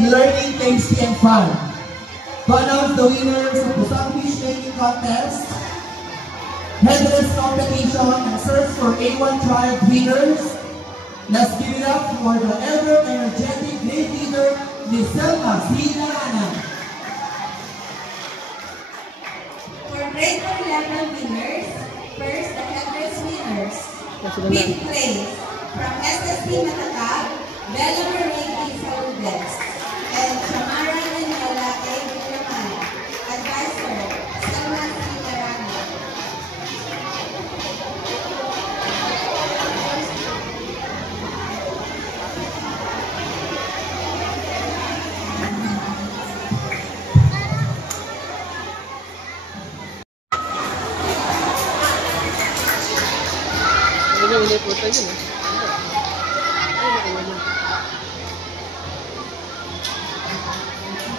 with learning, tasty, and fun. To announce the winners of the Sunfish Making Contest, Headless Competition, and search for A1 Tribe winners, let's give it up for the ever energetic grade leader, Ms. Selma Sinarana. For grade 11 winners, first the Headless winners. Fifth place from SSP Matatag, Bella Marie Saludes, and Shamara Daniela A. Villamana. Advisor, Selma Sinarana.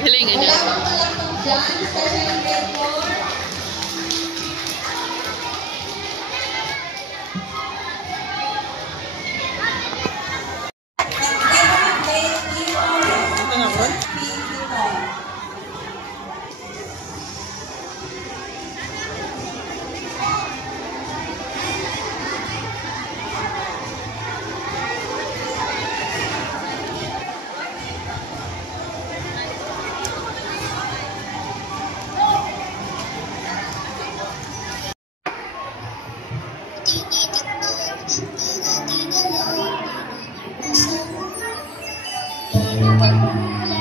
Galingan niya. John, special grade 4. Thank you.